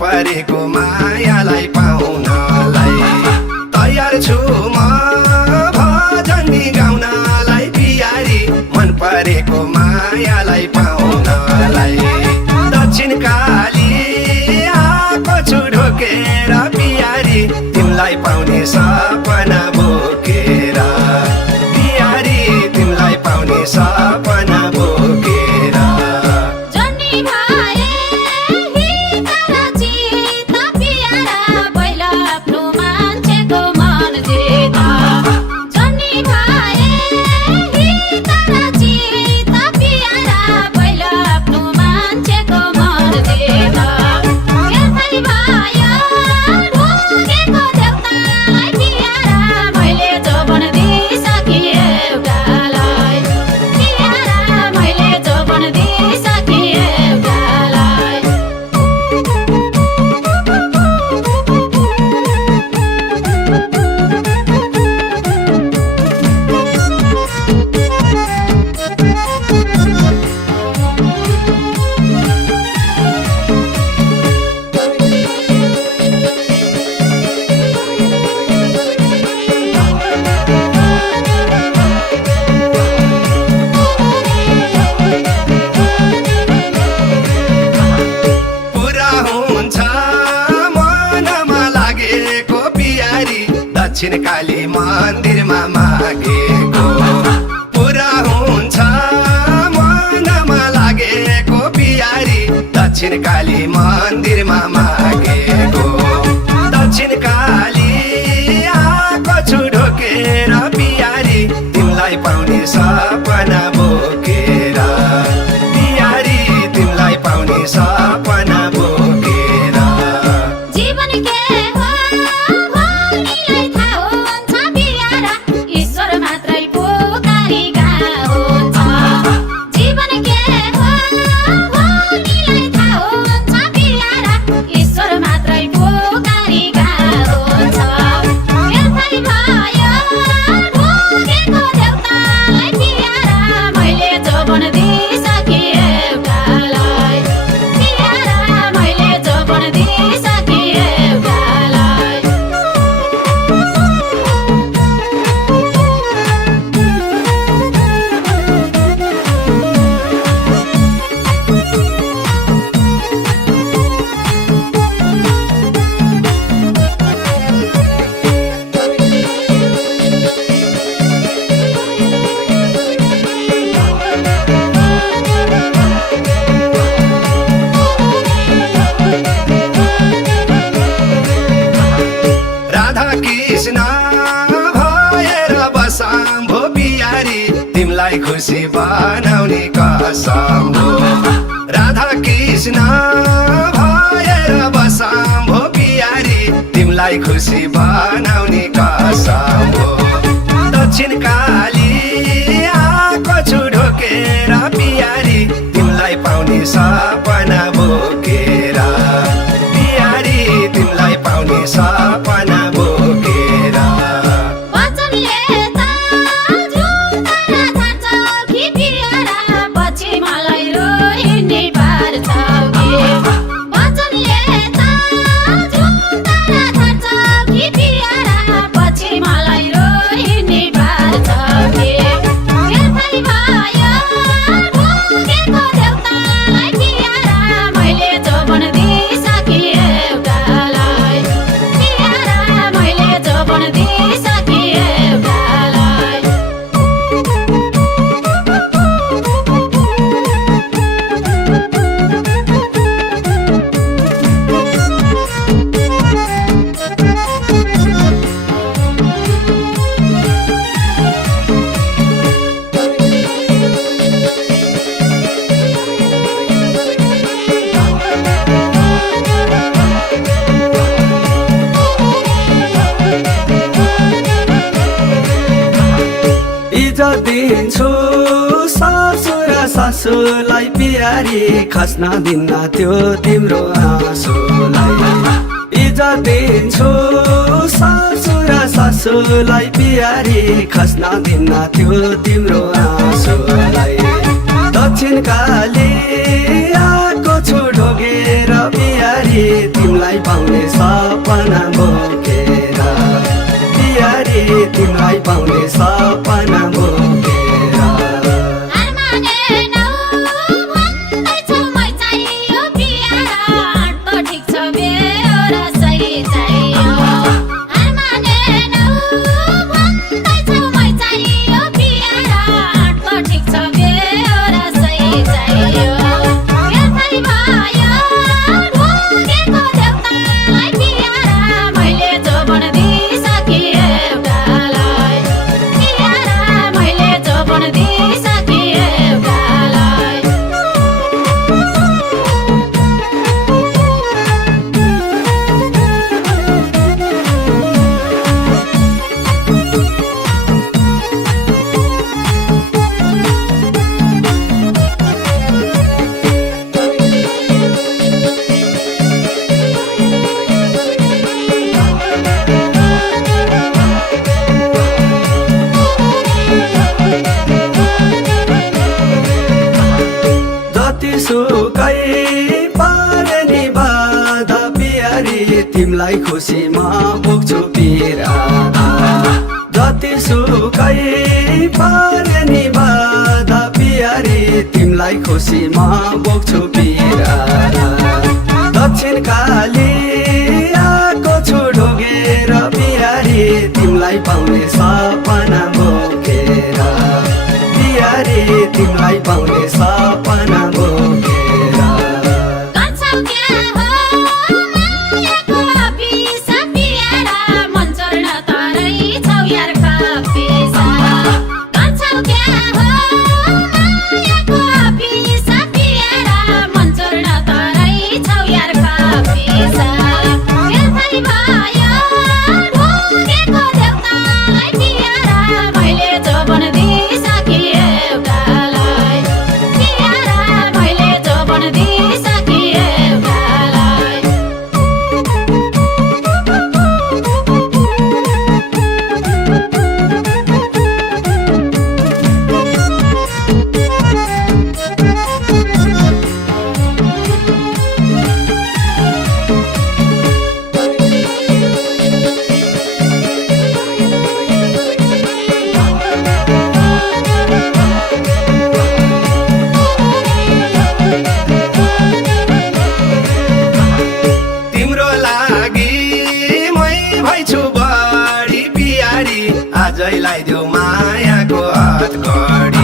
परेको मायालाई पाउनलाई तयार छु म भजनी गाउनलाई पियारी मन परेको मायालाई पाउनलाई दक्षिण काली आएको छु ढोकेर पियारी तिमीलाई पाउने सपना बोकेर पियारी तिमीलाई पाउने सपना बोकेर दक्षिण काली मन्दिरमा मागेको पुरा हुन्छ मनमा लागेको पियारी दक्षिण काली मन्दिरमा मागेको दक्षिण काली आएको छु ढोकेर पियारी तिमीलाई पाउने सपना बोकेर पियारी तिमीलाई पाउने सपना बोकेर कृष्ण भएर बसाम भो पियारी तिमीलाई खुसी बनाउने कसम भो राधा कृष्ण भएर बसाम भो पियारी तिमीलाई खुसी बनाउने कसम भो दक्षिण काली आएको छु ढोकेर पियारी तिमीलाई पाउने सपना बोकेर पियारी तिमीलाई पाउने सपना दिन्छु ससुर सासूलाई पियारी खस्न दिन्न त्यो तिम्रो आँसुलाई इज्जत दिन्छु ससुर सासूलाई पियारी खस्न दिन्न त्यो तिम्रो आँसुलाई दक्षिण काली आएको छु ढोगेर पियारी प्यारी तिमलाई खुसीमा बोक्छु पिरा जति सुकै पारे नि बाधा प्यारी तिमलाई खुसीमा बोक्छु पिरा दक्षिण काली आएको छु ढोगेर प्यारी तिमलाई पाउने सपना बोकेर प्यारी तिमलाई पाउने सपना बोकेर आजै लगाइदेऊ मायाको हतकडी